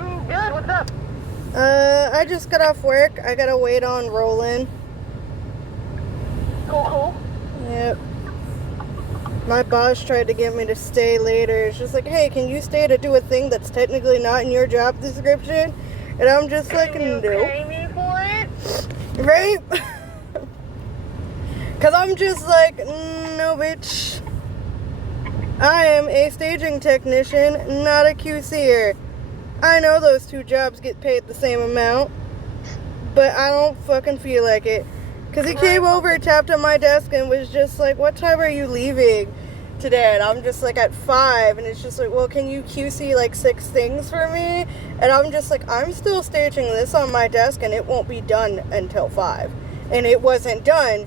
I'm good. What's up? I just got off work. I gotta wait on Roland. Cool. Yep. My boss tried to get me to stay later. It's just like, hey, can you stay to do a thing that's technically not in your job description? And I'm just like, Can you no. pay me for it? Right? Because I'm just like, no, bitch. I am a staging technician, not a QCer. I know those two jobs get paid the same amount, but I don't fucking feel like it. Because he came over, tapped on my desk, and was just like, what time are you leaving today? And I'm just like, at 5. And it's just like, well, can you QC like 6 things for me? And I'm just like, I'm still staging this on my desk, and it won't be done until 5. And it wasn't done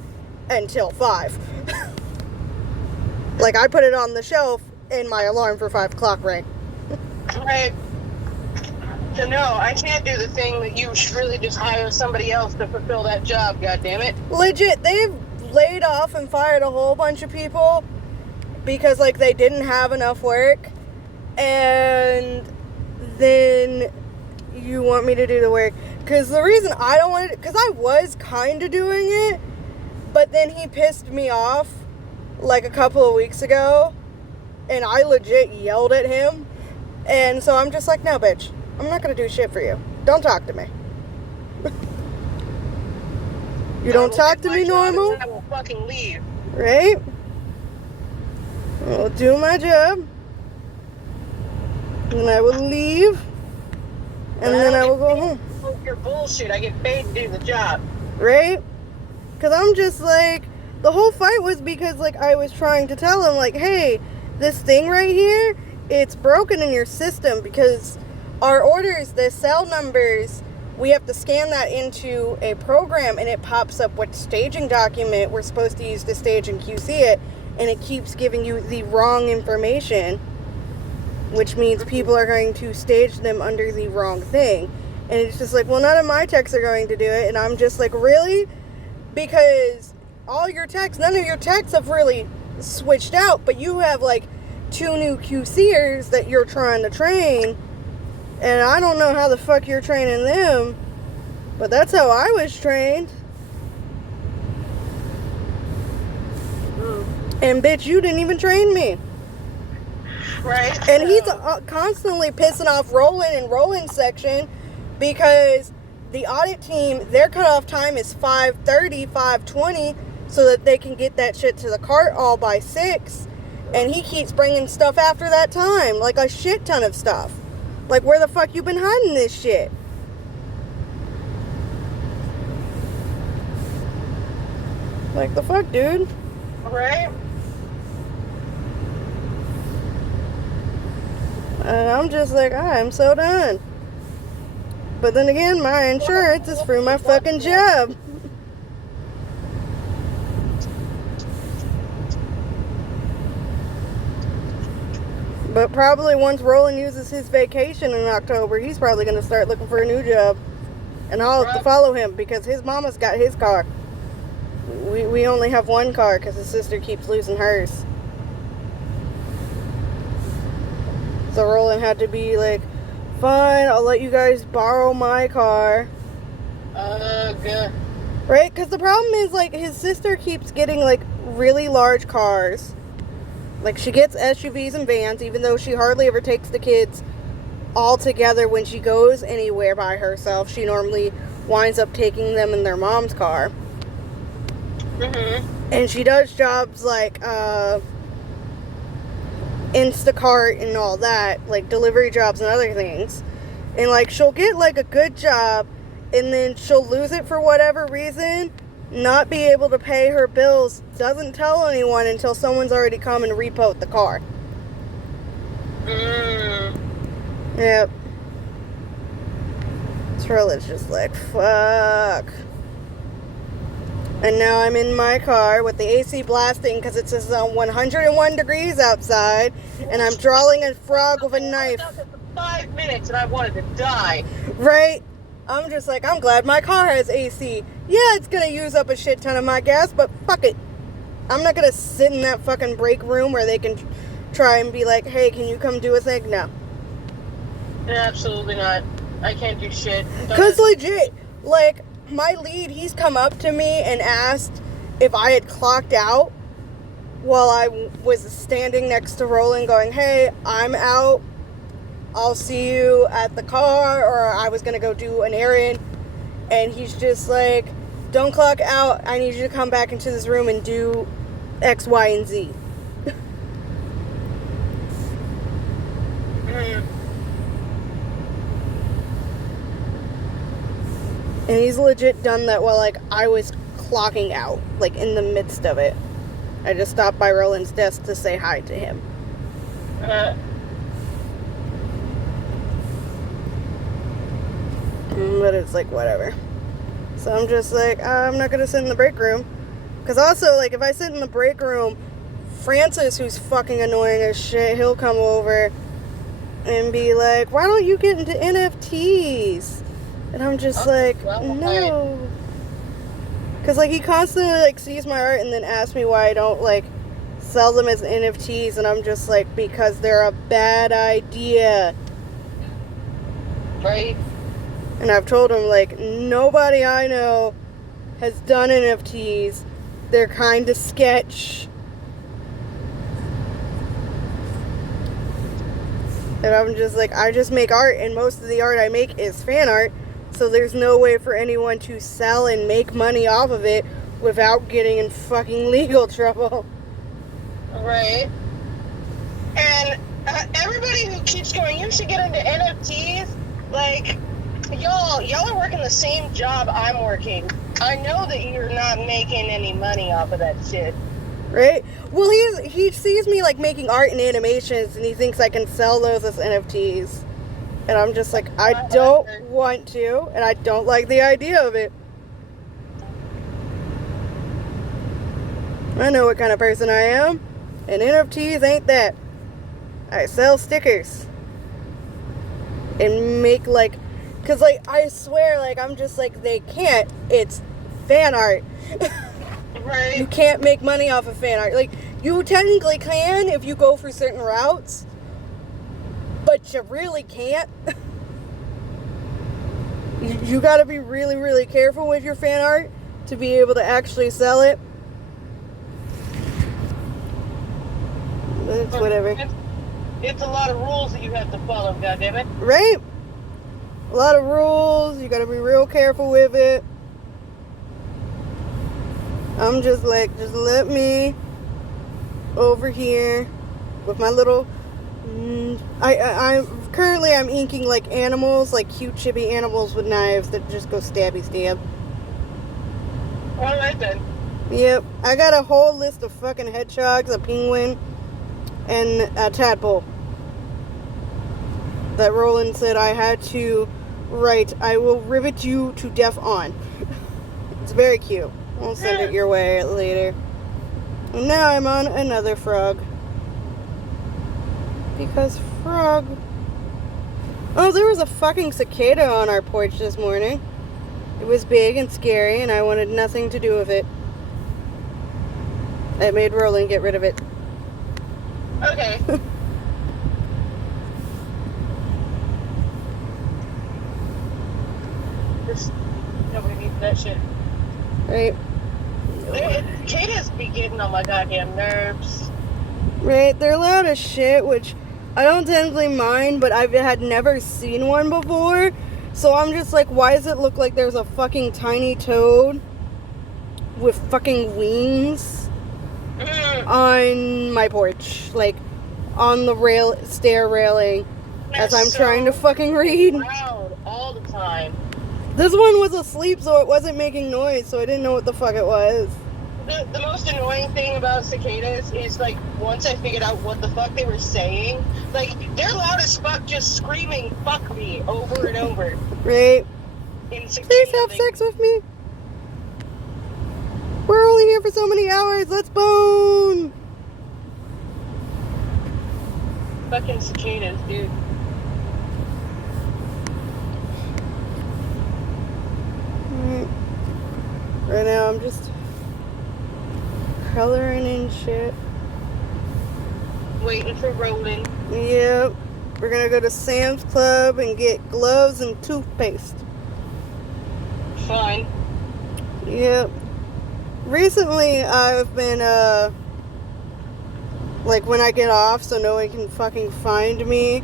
until 5. Like, I put it on the shelf, and my alarm for 5 o'clock rang. Right. So no, I can't do the thing that you should really just hire somebody else to fulfill that job, goddammit. Legit, they've laid off and fired a whole bunch of people because, like, they didn't have enough work. And then you want me to do the work. Because the reason I don't want to, because I was kind of doing it, but then he pissed me off, like, a couple of weeks ago. And I legit yelled at him. And so I'm just like, no, bitch. I'm not going to do shit for you. Don't talk to me. You don't talk to me normal? I will fucking leave. Right? I'll do my job. And I will leave. And then I will go home. Your bullshit. I get paid to do the job. Right? Because I'm just like, the whole fight was because, like, I was trying to tell him, like, hey, this thing right here, it's broken in your system because our orders, the cell numbers, we have to scan that into a program and it pops up what staging document we're supposed to use to stage and QC it, and it keeps giving you the wrong information, which means people are going to stage them under the wrong thing. And it's just like, well, none of my techs are going to do it. And I'm just like, really? Because all your techs, none of your techs have really switched out, but you have like 2 new QCers that you're trying to train. And I don't know how the fuck you're training them, but that's how I was trained. And bitch, you didn't even train me. Right. And he's constantly pissing off Roland and Roland's section because the audit team, their cutoff time is 5:30, 5:20, so that they can get that shit to the cart all by 6. And he keeps bringing stuff after that time, like a shit ton of stuff. Like, where the fuck you been hiding this shit? Like, the fuck, dude? Right. And I'm just like, I'm so done. But then again, my insurance is for my fucking job. But probably once Roland uses his vacation in October, he's probably going to start looking for a new job. And I'll have to follow him because his mama's got his car. We only have one car because his sister keeps losing hers. So Roland had to be like, fine, I'll let you guys borrow my car. Good. Right? Because the problem is, like, his sister keeps getting, like, really large cars. Like, she gets SUVs and vans, even though she hardly ever takes the kids all together when she goes anywhere by herself. She normally winds up taking them in their mom's car. And she does jobs like Instacart and all that, like delivery jobs and other things. And, like, she'll get, like, a good job, and then she'll lose it for whatever reason, not be able to pay her bills, doesn't tell anyone until someone's already come and repoed the car. Yep. Trilla's just like, fuck. And now I'm in my car with the AC blasting because it says 101 degrees outside, and I'm drawing a frog with a knife. 5 minutes and I wanted to die. Right? I'm just like, I'm glad my car has AC. Yeah, it's gonna use up a shit ton of my gas, but fuck it. I'm not gonna sit in that fucking break room where they can try and be like, hey, can you come do a thing? No. Absolutely not. I can't do shit. Because legit, like, my lead, he's come up to me and asked if I had clocked out while I was standing next to Roland going, hey, I'm out. I'll see you at the car, or I was going to go do an errand. And he's just like, don't clock out. I need you to come back into this room and do X, Y, and Z. And he's legit done that while, like, I was clocking out, like, in the midst of it. I just stopped by Roland's desk to say hi to him. But it's like, whatever. So I'm just like, I'm not gonna sit in the break room. Because also, like, if I sit in the break room, Francis, who's fucking annoying as shit, he'll come over and be like, why don't you get into NFTs? And I'm just like, no. Because, like, he constantly, like, sees my art and then asks me why I don't, like, sell them as NFTs. And I'm just like, because they're a bad idea. Right. And I've told him, like, nobody I know has done NFTs. They're kind of sketch. And I'm just like, I just make art, and most of the art I make is fan art. So there's no way for anyone to sell and make money off of it without getting in fucking legal trouble. Right. And everybody who keeps going, you should get into NFTs, like, y'all are working the same job I'm working. I know that you're not making any money off of that shit. Right? Well, he sees me, like, making art and animations, and he thinks I can sell those as NFTs. And I'm just like, I don't want to, and I don't like the idea of it. I know what kind of person I am, and NFTs ain't that. I sell stickers. And make, like, because, like, I swear, like, I'm just like, they can't. It's fan art. Right. You can't make money off of fan art. Like, you technically can if you go for certain routes, but you really can't. You gotta be really, really careful with your fan art to be able to actually sell it. But it's whatever. It's a lot of rules that you have to follow, goddammit. Right? A lot of rules. You gotta be real careful with it. I'm just like, just let me over here with my little. I'm inking like animals, like cute chibi animals with knives that just go stabby stab. Alright then. Yep, I got a whole list of fucking hedgehogs, a penguin, and a tadpole that Roland said I had to write, I will rivet you to death on. It's very cute. I'll send it your way later. And now I'm on another frog. Because frog. Oh, there was a fucking cicada on our porch this morning. It was big and scary, and I wanted nothing to do with it. I made Roland get rid of it. Okay. Just nobody needs that shit. Right? Cicadas be getting on my goddamn nerves. Right? They're loud as shit, which I don't technically mind, but I've had never seen one before. So I'm just like, why does it look like there's a fucking tiny toad with fucking wings on my porch? Like, on the stair railing as I'm trying to fucking read. Loud all the time. This one was asleep, so it wasn't making noise, so I didn't know what the fuck it was. The most annoying thing about cicadas is, like, once I figured out what the fuck they were saying, like, they're loud as fuck just screaming, fuck me, over and over. Right? In cicada, Please have sex with me. We're only here for so many hours. Let's bone. Fucking cicadas, dude. Right now, I'm just coloring and shit. Waiting for Roland. Yep. We're gonna go to Sam's Club and get gloves and toothpaste. Fine. Yep. Recently, I've been, like, when I get off so no one can fucking find me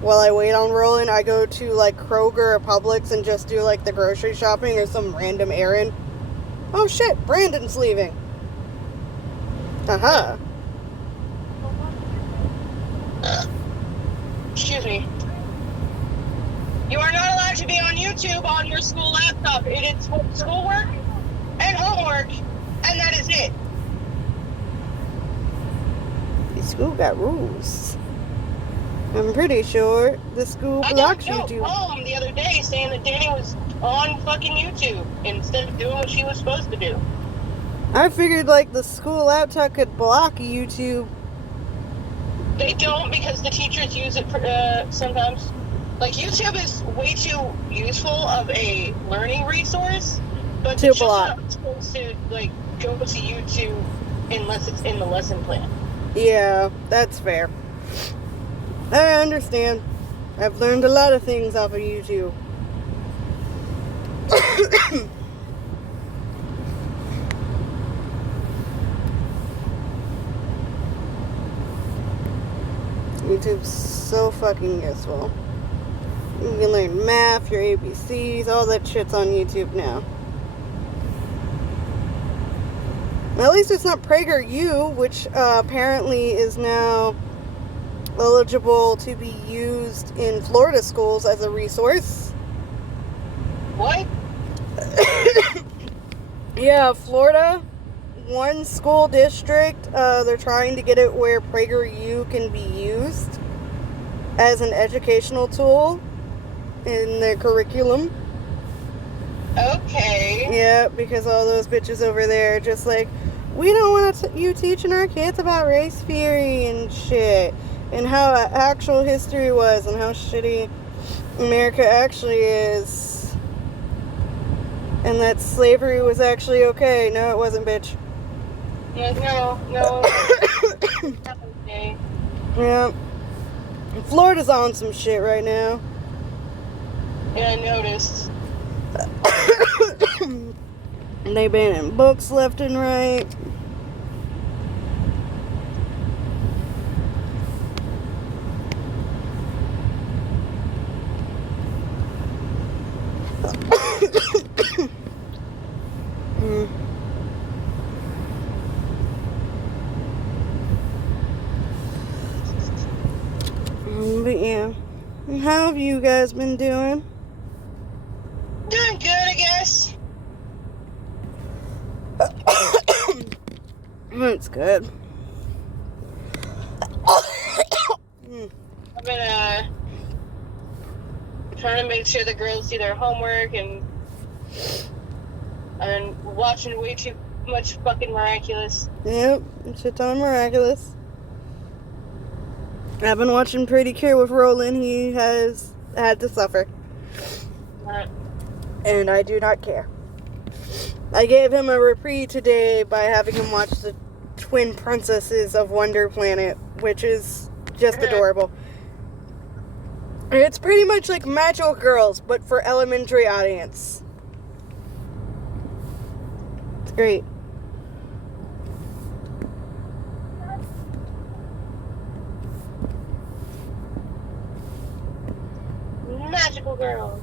while I wait on Roland, I go to, like, Kroger or Publix and just do, like, the grocery shopping or some random errand. Oh, shit, Brandon's leaving. Haha. Excuse me. You are not allowed to be on YouTube on your school laptop. It is schoolwork and homework, and that is it. The school got rules. I'm pretty sure the school blocks I got YouTube. a home the other day saying that Danny was on fucking YouTube instead of doing what she was supposed to do. I figured, like, the school laptop could block YouTube. They don't, because the teachers use it for, sometimes. Like, YouTube is way too useful of a learning resource, but the children aren't supposed to, like, go to YouTube unless it's in the lesson plan. Yeah, that's fair. I understand. I've learned a lot of things off of YouTube. YouTube's so fucking useful. You can learn math, your ABCs, all that shit's on YouTube now. At least it's not PragerU, which apparently is now eligible to be used in Florida schools as a resource. What? Yeah, Florida, one school district, they're trying to get it where PragerU can be used as an educational tool in their curriculum. Okay. Yeah, because all those bitches over there are just like, we don't want you teaching our kids about race theory and shit, and how actual history was, and how shitty America actually is, and that slavery was actually okay. No, it wasn't, bitch. Yeah, no. Okay. Yeah. Florida's on some shit right now. Yeah, I noticed. And they banning books left and right. But yeah, how have you guys been doing? Doing good, I guess. That's good. I've been trying to make sure the girls do their homework and watching way too much fucking Miraculous. Yep, shit ton of Miraculous. I've been watching Pretty Cure with Roland. He has had to suffer. And I do not care. I gave him a reprieve today by having him watch the Twin Princesses of Wonder Planet, which is just adorable. It's pretty much like Magical Girls, but for elementary audience. It's great. Magical Girl.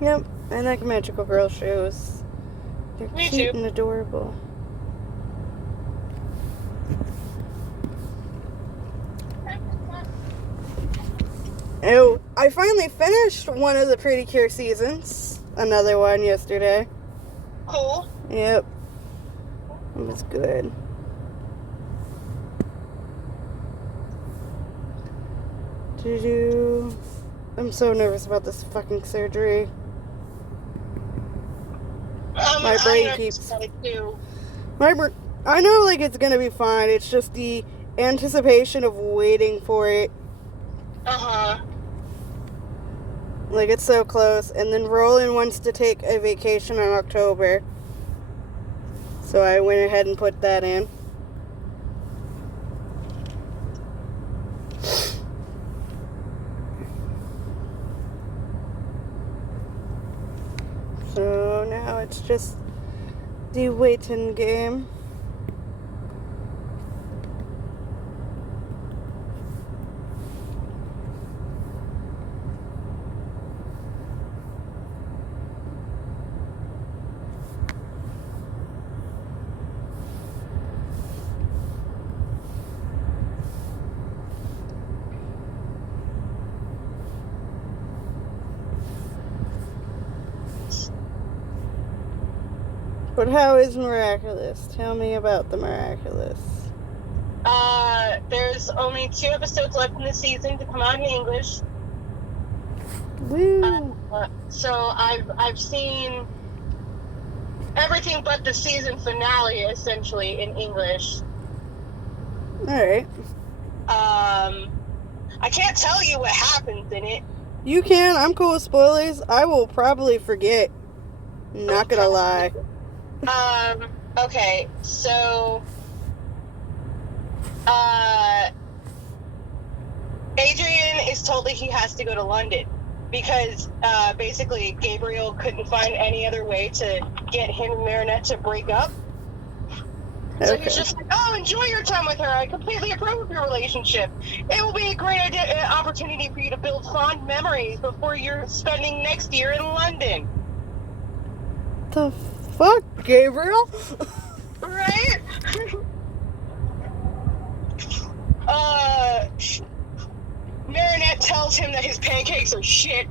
Yep, I like Magical Girl shows. They're Me cute too. and adorable. Oh, I finally finished one of the Pretty Cure seasons. Another one yesterday. Cool. Yep. It was good. I'm so nervous about this fucking surgery. My brain keeps... I know, like, it's gonna be fine. It's just the anticipation of waiting for it. Uh-huh. Like, it's so close. And then Roland wants to take a vacation in October. So I went ahead and put that in. It's just the waiting game. But how is Miraculous? Tell me about the Miraculous. There's only 2 episodes left in the season to come out in English. Woo! So I've seen everything but the season finale, essentially, in English. Alright. I can't tell you what happens in it. You can. I'm cool with spoilers. I will probably forget. Not gonna lie. Okay, so Adrian is told that he has to go to London because basically Gabriel couldn't find any other way to get him and Marinette to break up. So he's just like, oh, enjoy your time with her. I completely approve of your relationship. It will be a great opportunity for you to build fond memories before you're spending next year in London. The fuck, Gabriel? Right? Marinette tells him that his pancakes are shit.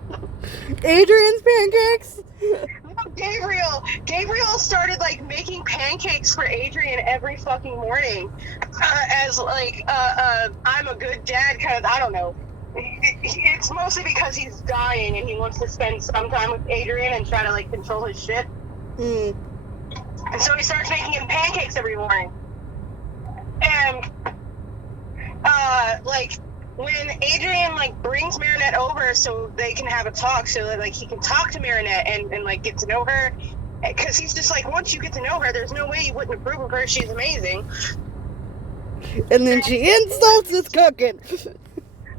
Adrian's pancakes? Gabriel started like making pancakes for Adrian every fucking morning as like I'm a good dad kind of, I don't know. It's mostly because he's dying and he wants to spend some time with Adrian and try to like control his shit. And so he starts making him pancakes every morning. And like when Adrian like brings Marinette over so they can have a talk, so that like he can talk to Marinette and like get to know her, because he's just like, once you get to know her, there's no way you wouldn't approve of her. She's amazing. And then she insults his cooking.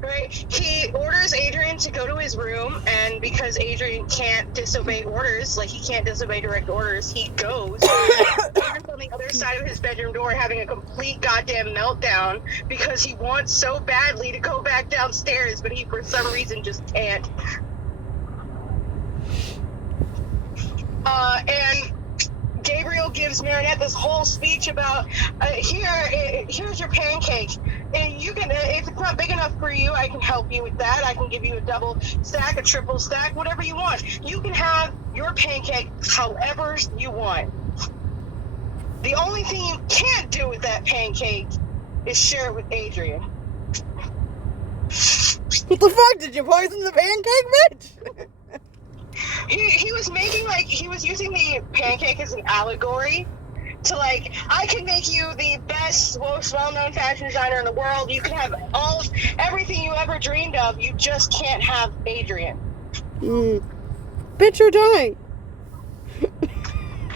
Right? He orders Adrian to go to his room, and because Adrian can't disobey orders, like he can't disobey direct orders, he goes. Adrian's on the other side of his bedroom door having a complete goddamn meltdown because he wants so badly to go back downstairs, but he for some reason just can't. And Gabriel gives Marinette this whole speech about here's your pancake, and you can, if it's not big enough for you, I can help you with that. I can give you a double stack, a triple stack, whatever you want. You can have your pancake however you want. The only thing you can't do with that pancake is share it with Adrian. What the fuck? Did you poison the pancake, bitch? He was making, like, he was using the pancake as an allegory to, like, I can make you the best, most well-known fashion designer in the world. You can have everything you ever dreamed of. You just can't have Adrian. Bitch, you're dying.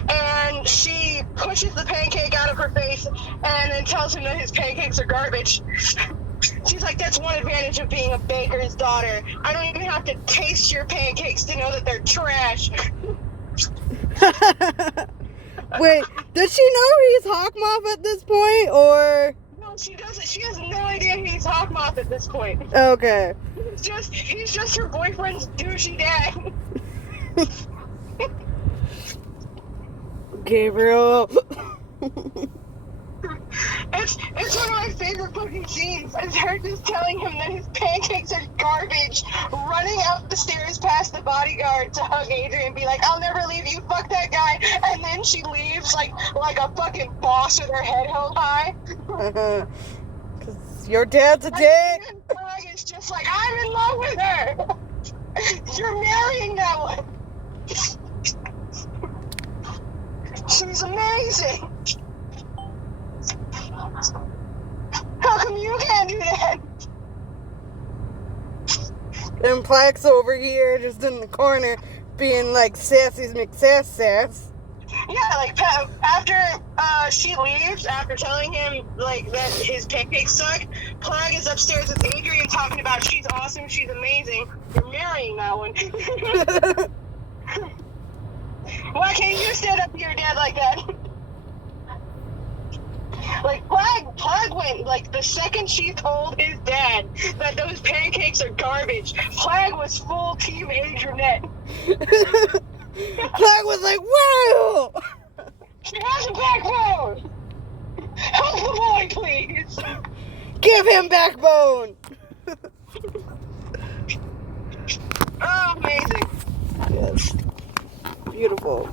And she pushes the pancake out of her face and then tells him that his pancakes are garbage. She's like, that's one advantage of being a baker's daughter. I don't even have to taste your pancakes to know that they're trash. Wait, does she know he's Hawkmoth at this point, or? No, she doesn't. She has no idea he's Hawkmoth at this point. Okay. He's just her boyfriend's douchey dad. Gabriel. It's one of my favorite fucking scenes. Is her just telling him that his pancakes are garbage, running up the stairs past the bodyguard to hug Adrian and be like, I'll never leave you, fuck that guy. And then she leaves like a fucking boss with her head held high. Cause your dad's a dick. It's just like, I'm in love with her. You're marrying that one. She's amazing. How come you can't do that? And Plaque's over here just in the corner being like Sassy's McSass. Yeah, like after she leaves, after telling him like that his pancakes suck, Plague is upstairs with Adrian talking about she's awesome, she's amazing. You're marrying that one. Why can't you stand up to your dad like that? Like, Plague went, like, the second she told his dad that those pancakes are garbage, Plague was full team Adrianette. Plague was like, whoa! She has a backbone! Help the boy, please! Give him backbone! Oh, amazing. Yes. Beautiful.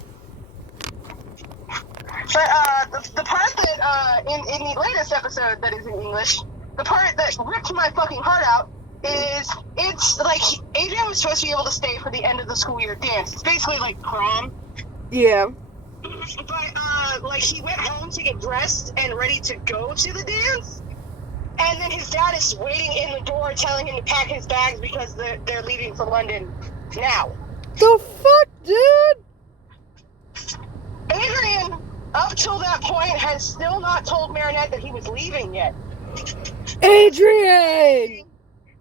But the part that in the latest episode that is in English, the part that ripped my fucking heart out is it's like Adrian was supposed to be able to stay for the end of the school year dance. It's basically like prom. Yeah. But like he went home to get dressed and ready to go to the dance, and then his dad is waiting in the door telling him to pack his bags because they're leaving for London now. The fuck, dude? Adrian, up till that point, has still not told Marinette that he was leaving yet. Adrian!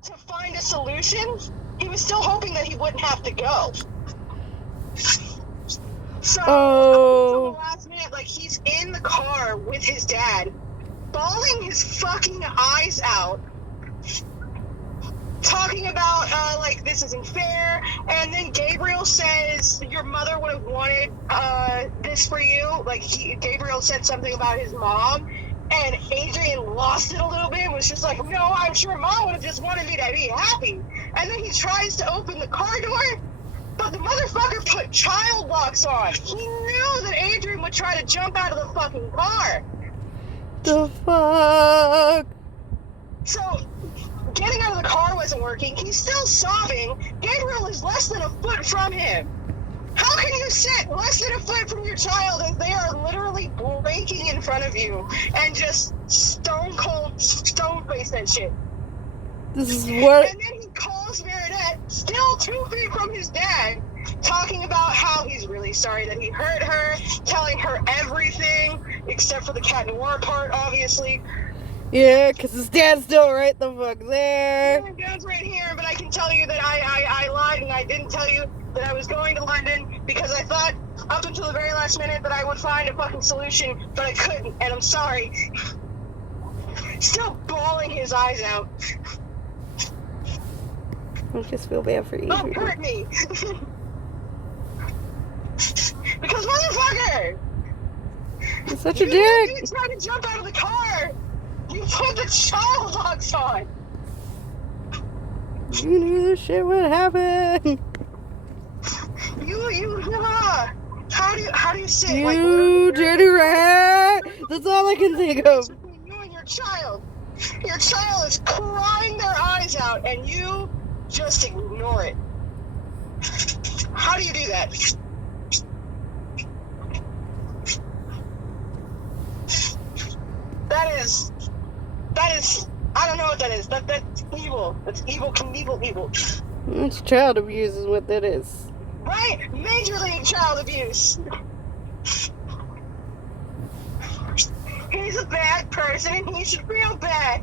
To find a solution, he was still hoping that he wouldn't have to go. So, up until the last minute, like, he's in the car with his dad, bawling his fucking eyes out, talking about, like, this isn't fair, and then Gabriel says, your mother would have wanted, this for you. Like, Gabriel said something about his mom, and Adrian lost it a little bit and was just like, no, I'm sure Mom would have just wanted me to be happy. And then he tries to open the car door, but the motherfucker put child locks on. He knew that Adrian would try to jump out of the fucking car. The fuck? So, getting out of the car wasn't working. He's still sobbing. Gabriel is less than a foot from him. How can you sit less than a foot from your child if they are literally breaking in front of you and just stone face that shit? This is what... And then he calls Marinette, still 2 feet from his dad, talking about how he's really sorry that he hurt her, telling her everything, except for the Cat Noir part, obviously. Yeah, because his dad's still right the fuck there. My dad's right here, but I can tell you that I lied and I didn't tell you that I was going to London because I thought up until the very last minute that I would find a fucking solution, but I couldn't, and I'm sorry. Still bawling his eyes out. I just feel bad for you. Don't hurt me. Because motherfucker! You're such a dick! You tried to jump out of the car! You put the child locks on! You knew this shit would happen! How do you say it? You dirty rat! That's all I can think of. Between you and your child. Your child is crying their eyes out and you just ignore it. How do you do that? That is, I don't know what that is. That's evil. That's evil, Knievel evil. It's child abuse is what that is. Right? Major league child abuse. He's a bad person and he should feel bad.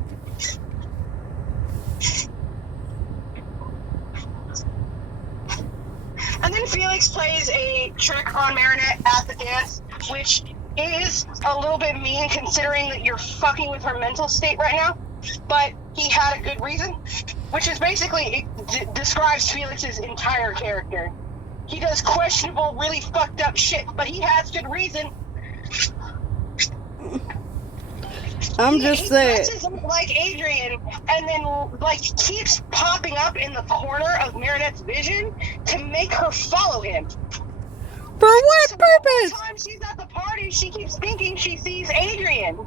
And then Felix plays a trick on Marinette at the dance, which is a little bit mean considering that you're fucking with her mental state right now. But he had a good reason, which is basically, it describes Felix's entire character. He does questionable, really fucked up shit, but he has good reason. I'm just saying. He dresses like Adrian, and then like keeps popping up in the corner of Marinette's vision to make her follow him. For what purpose? Every time she's at the party, she keeps thinking she sees Adrian.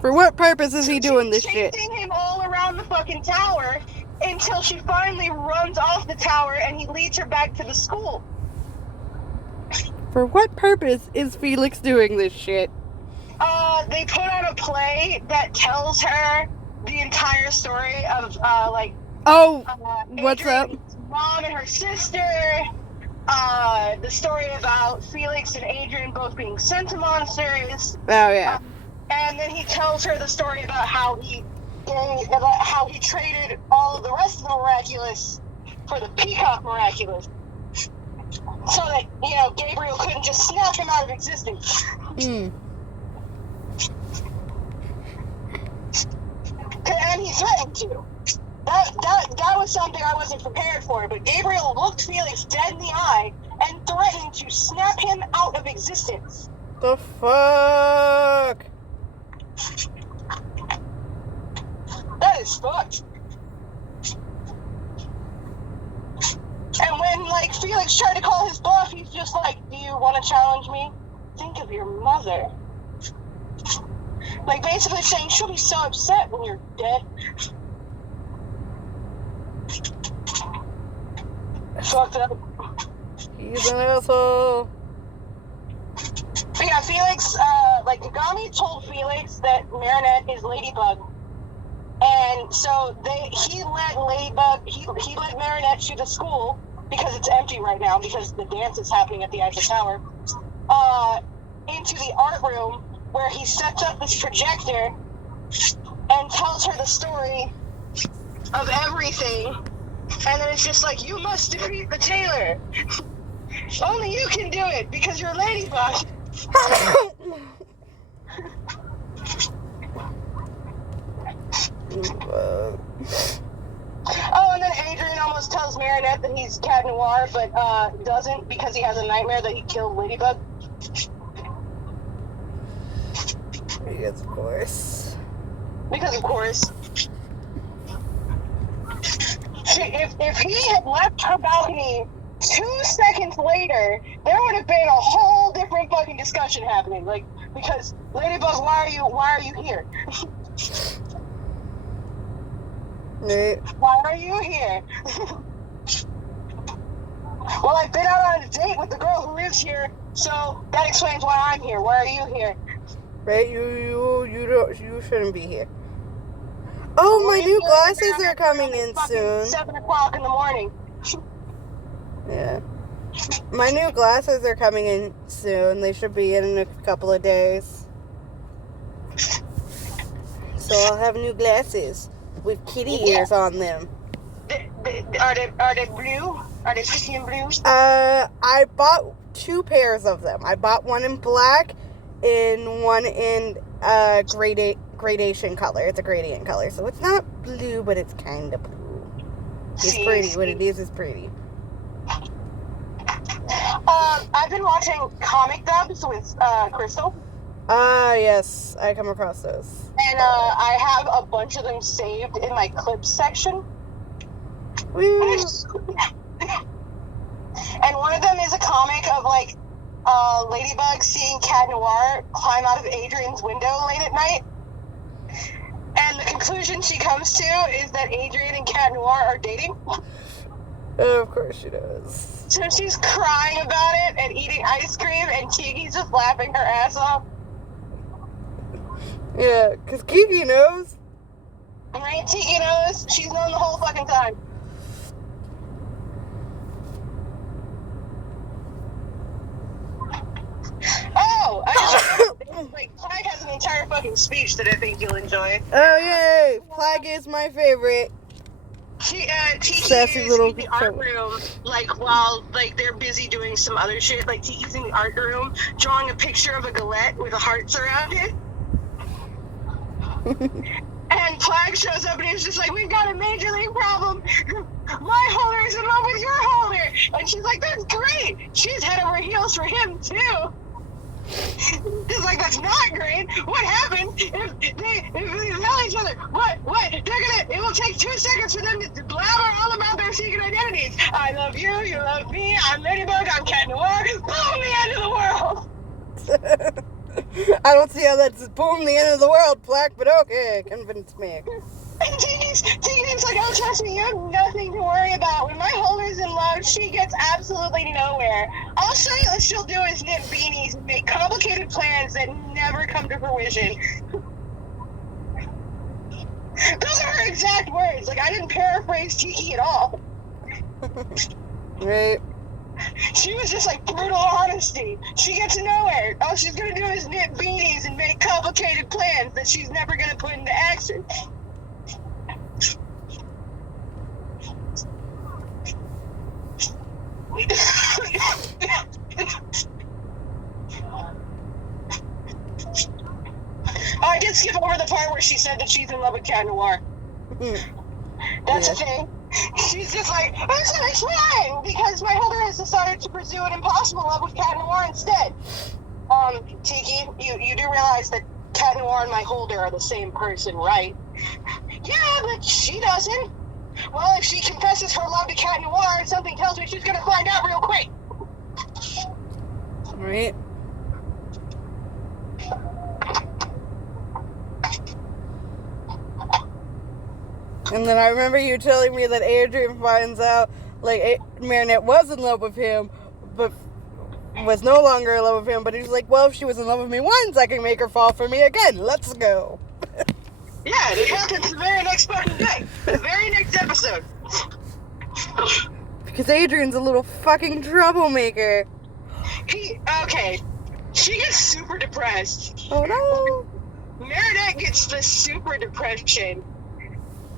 For what purpose is he doing this She's shit? chasing him all around the fucking tower until she finally runs off the tower and he leads her back to the school. For what purpose is Felix doing this shit? They put on a play that tells her the entire story of, What's up? Adrian's mom and her sister, the story about Felix and Adrian both being Sentimonsters. Oh, yeah. And then he tells her the story about how he traded all of the rest of the Miraculous for the Peacock Miraculous. so that, Gabriel couldn't just snap him out of existence. And he threatened to. That was something I wasn't prepared for, but Gabriel looked Felix dead in the eye and threatened to snap him out of existence. The fuck? That is fucked. And when, Felix tried to call his bluff, he's just like, do you want to challenge me? Think of your mother. Basically saying she'll be so upset when you're dead. Fucked up. He's an asshole. But yeah, Felix, Kagami told Felix that Marinette is Ladybug. And so he let Marinette to the school, because it's empty right now, because the dance is happening at the Eiffel Tower, into the art room where he sets up this projector and tells her the story of everything. And then it's just like, you must defeat the tailor. Only you can do it because you're Ladybug. Oh, and then Adrian almost tells Marinette that he's Cat Noir, but doesn't, because he has a nightmare that he killed Ladybug. Because of course. Because of course. If he had left her balcony 2 seconds later, there would have been a whole different fucking discussion happening. Because Ladybug, why are you here? Right. Why are you here? Well, I've been out on a date with the girl who lives here, so that explains why I'm here. Why are you here? Right, you shouldn't be here. Oh, my new glasses are coming in soon. 7 o'clock in the morning. Yeah. My new glasses are coming in soon. They should be in a couple of days. So I'll have new glasses with kitty ears on them. Are they blue? Are they pretty and blue? I bought 2 pairs of them. I bought one in black and one in gradation color. It's a gradient color, so it's not blue, but it's kind of blue. It's pretty. What it is pretty. I've been watching comic dubs with Crystal. Yes, I come across those. And I have a bunch of them saved in my clips section. Woo. And one of them is a comic of Ladybug seeing Cat Noir climb out of Adrian's window late at night. And the conclusion she comes to is that Adrian and Cat Noir are dating. Of course she does. So she's crying about it and eating ice cream, and Kiki's just laughing her ass off. Yeah, because Kiki knows. Right? Tiki knows. She's known the whole fucking time. Oh, I just Clyde has an entire fucking speech that I think you'll enjoy. Oh, yay! Flag is my favorite. Tiki Sassy is little in the art room, while they're busy doing some other shit. Tiki's in the art room drawing a picture of a galette with a heart around it. And Plague shows up and he's just like, we've got a major league problem. My holder is in love with your holder. And she's like, that's great. She's head over heels for him, too. He's like, that's not great. What happened if they tell each other? What? It will take 2 seconds for them to blabber all about their secret identities. I love you, you love me, I'm Ladybug, I'm Cat Noir. Boom, the end of the world. I don't see how that's boom the end of the world, Plaque, but okay, convince me. And Tiki's like, oh, trust me, you have nothing to worry about. When my holder's in love, she gets absolutely nowhere. All she'll do is knit beanies and make complicated plans that never come to fruition. Those are her exact words. I didn't paraphrase Tiki at all. Right. She was just brutal honesty. She gets nowhere. All she's gonna do is knit beanies and make complicated plans that she's never gonna put into action. with Cat Noir. That's a thing. She's just like, I'm so explain because my holder has decided to pursue an impossible love with Cat Noir instead. Tiki, you do realize that Cat Noir and my holder are the same person, right? Yeah, but she doesn't. Well, if she confesses her love to Cat Noir, something tells me she's gonna find out real quick. Right. And then I remember you telling me that Adrian finds out, like, Marinette was in love with him, but was no longer in love with him. But he's like, well, if she was in love with me once, I can make her fall for me again. Let's go. Yeah, it happens the very next fucking day. The very next episode. Because Adrian's a little fucking troublemaker. Okay. She gets super depressed. Oh no. Marinette gets the super depression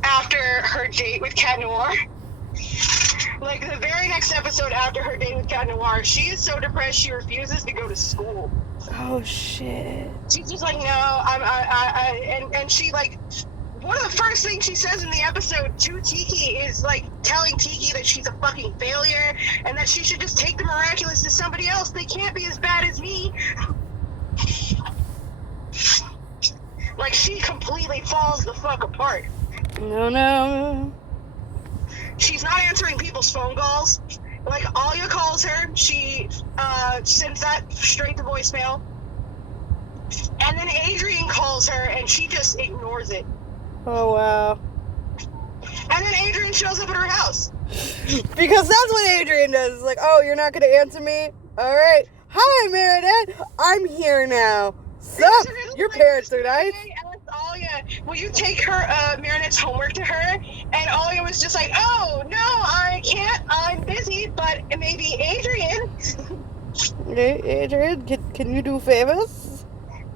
after her date with Cat Noir. Like, the very next episode after her date with Cat Noir, she is so depressed she refuses to go to school. Oh shit. She's just like, no, and she, like, one of the first things she says in the episode to Tiki is, like, telling Tiki that she's a fucking failure and that she should just take the miraculous to somebody else. They can't be as bad as me. Like, she completely falls the fuck apart. No. She's not answering people's phone calls. Like, Alia calls her. She sends that straight to voicemail. And then Adrian calls her, and she just ignores it. Oh, wow. And then Adrian shows up at her house. Because that's what Adrian does. It's like, oh, you're not going to answer me? All right. Hi, Marinette. I'm here now. Sup? Your parents are nice. Alia, will you take her Marinette's homework to her? And Alia was just like, oh, no, I can't. I'm busy, but maybe Adrian. Hey, Adrian, can you do favors?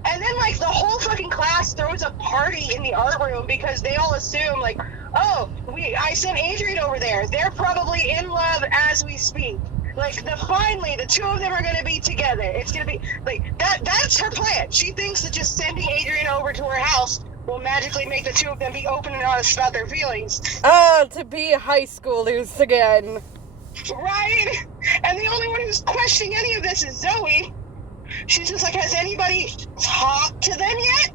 And then, like, the whole fucking class throws a party in the art room because they all assume, like, oh, I sent Adrian over there. They're probably in love as we speak. Like, finally, the two of them are going to be together. It's going to be, like, that's her plan. She thinks that just sending Adrian over to her house will magically make the two of them be open and honest about their feelings. Oh, to be high schoolers again. Right? And the only one who's questioning any of this is Zoe. She's just like, has anybody talked to them yet?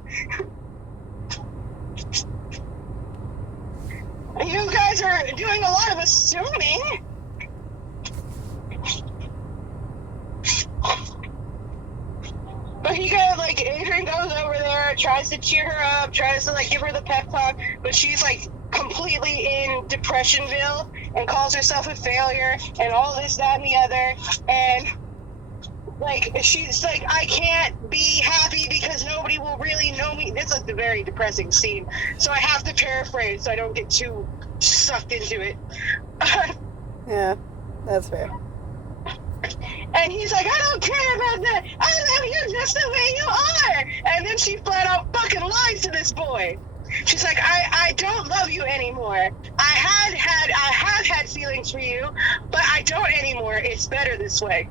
You guys are doing a lot of assuming. But Adrian goes over there, tries to cheer her up, tries to, like, give her the pep talk, but she's, like, completely in Depressionville and calls herself a failure and all this, that, and the other. And, like, she's like, I can't be happy because nobody will really know me. This is a very depressing scene, so I have to paraphrase so I don't get too sucked into it. Yeah, that's fair. And he's like, I don't care about that. I love you just the way you are. And then she flat out fucking lies to this boy. She's like, I don't love you anymore. I have had feelings for you, but I don't anymore. It's better this way.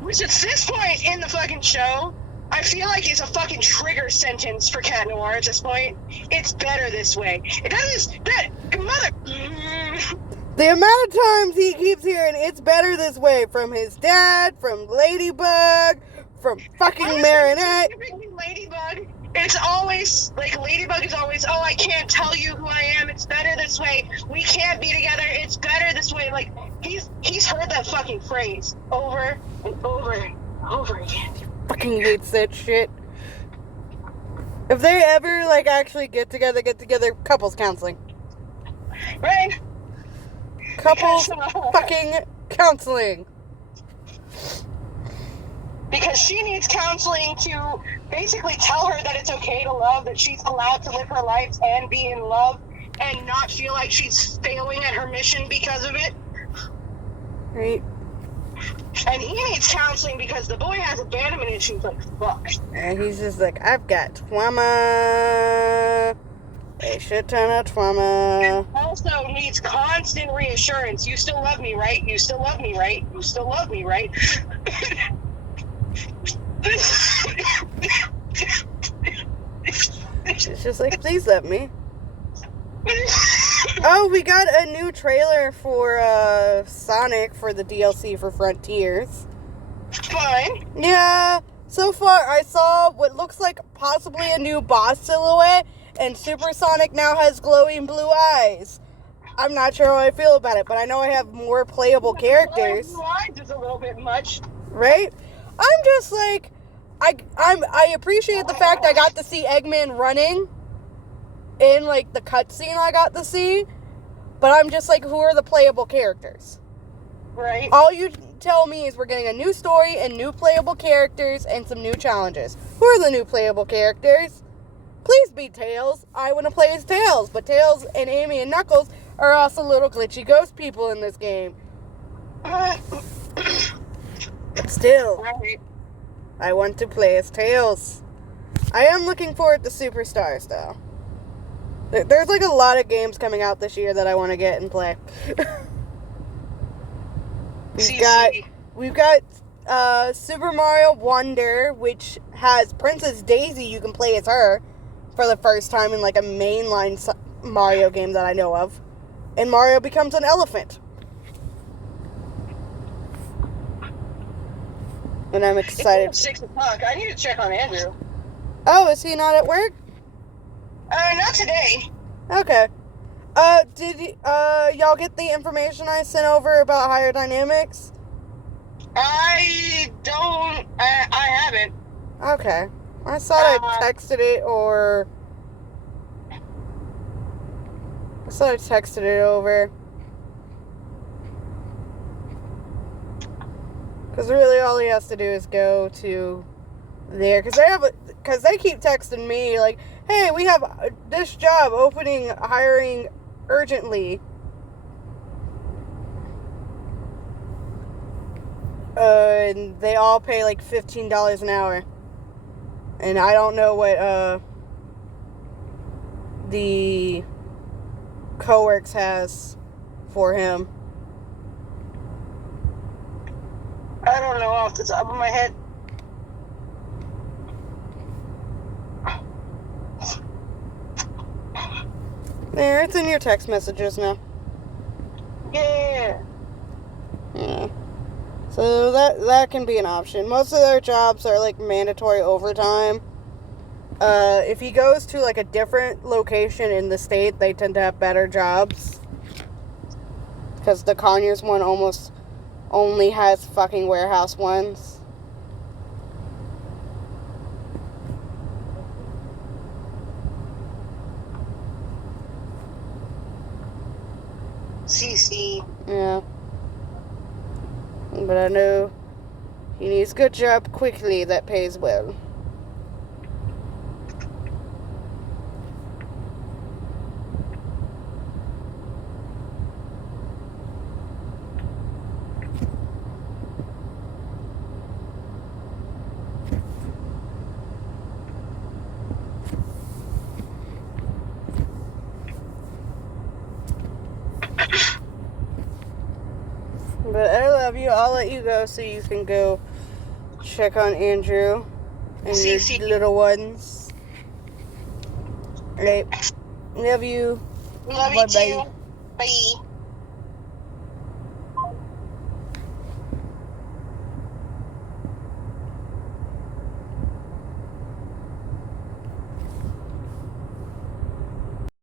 Which at this point in the fucking show, I feel like is a fucking trigger sentence for Cat Noir at this point. It's better this way. The amount of times he keeps hearing it's better this way from his dad, from Ladybug, from fucking Marinette. Ladybug, it's always, like, Ladybug is always, oh, I can't tell you who I am, it's better this way, we can't be together, it's better this way. Like, he's heard that fucking phrase over and over and over again. He fucking hates that shit. If they ever, like, actually get together, couples counseling. Right? Couples fucking counseling. Because she needs counseling to basically tell her that it's okay to love, that she's allowed to live her life and be in love and not feel like she's failing at her mission because of it. Right. And he needs counseling because the boy has abandonment issues like fuck. And he's just like, I've got trauma. A shit ton of trauma. And also needs constant reassurance. You still love me, right? You still love me, right? You still love me, right? It's just like, please let me. Oh, we got a new trailer for Sonic for the DLC for Frontiers. Fine. Yeah, so far I saw what looks like possibly a new boss silhouette, and Super Sonic now has glowing blue eyes. I'm not sure how I feel about it, but I know I have more playable characters. Blue eyes is a little bit much. Right? I'm just like, I appreciate the fact I got to see Eggman running in, like, the cutscene I got to see, but I'm just like, who are the playable characters? Right. All you tell me is we're getting a new story and new playable characters and some new challenges. Who are the new playable characters? Please be Tails. I want to play as Tails, but Tails and Amy and Knuckles are also little glitchy ghost people in this game. But still, Right. I want to play as Tails. I am looking forward to Superstars, though. There's like a lot of games coming out this year that I want to get and play. We've got Super Mario Wonder, which has Princess Daisy. You can play as her for the first time in like a mainline Mario game that I know of. And Mario becomes an elephant. And I'm excited. It's 6 o'clock. I need to check on Andrew. Oh, is he not at work? Not today. Okay. Did y'all get the information I sent over about Higher Dynamics? I haven't. Okay. I thought I texted it or... I thought I texted it over. Because really all he has to do is go to there. Because they keep texting me like, hey, we have this job opening, hiring urgently. And they all pay like $15 an hour. And I don't know what the Coworks has for him. I don't know off the top of my head. There, it's in your text messages now. Yeah. Yeah. So that can be an option. Most of their jobs are like mandatory overtime. If he goes to like a different location in the state, they tend to have better jobs. Because the Conyers one almost only has fucking warehouse ones. CC. Yeah. But I know he needs a good job quickly that pays well. But I love you. I'll let you go so you can go check on Andrew and your little ones. Alright. Love you. Love you too. Bye.